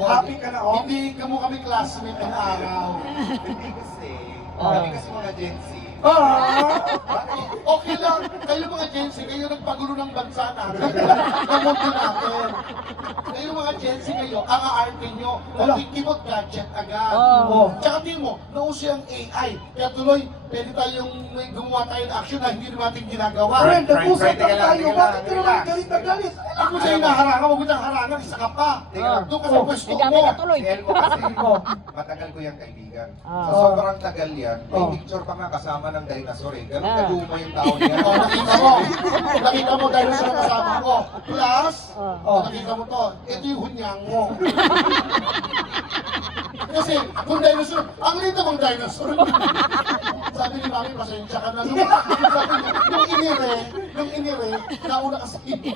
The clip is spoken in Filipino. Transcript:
Happy ka na, oh? Hindi ka mo kami classmate ng araw. Hindi kasi. Kami kasi mga Gen Z. Okay lang, kayo mga Gen Z, kayo nagpagulo ng bansa natin. Ng mundo natin. Kayo mga Gen Z kayo, ang aarte nyo, makikimot gadget agad. Tsaka tingin mo, nauso yung AI. Kaya tuloy, pwede tayong may gumawa tayo ng action na hindi naman natin ginagawa. Friend, nag-usap Teka lang lang, tayo. teka Bakit ka lang, naman relax. galit na galit? Huwag mo sa'yo naharangan, huwag mo siyang harangan, isa ka pa. Doon ka sa pwesto May dami mo. na tuloy. Si Elmo kasi, matagal ko yung kaibigan. Sa sobrang tagal yan, may picture pa nga kasama ng dinosaur eh. Ganun kaluma yung tao niya. Nakita mo dahil sa kasama ko. Plus, nakita mo to, ito yung hunyang mo. Kasi kung dinosaur, ang lito mong dinosaur. Sabi ni Mami, pasensya ka na. Nung inire, nauna ka sa sito.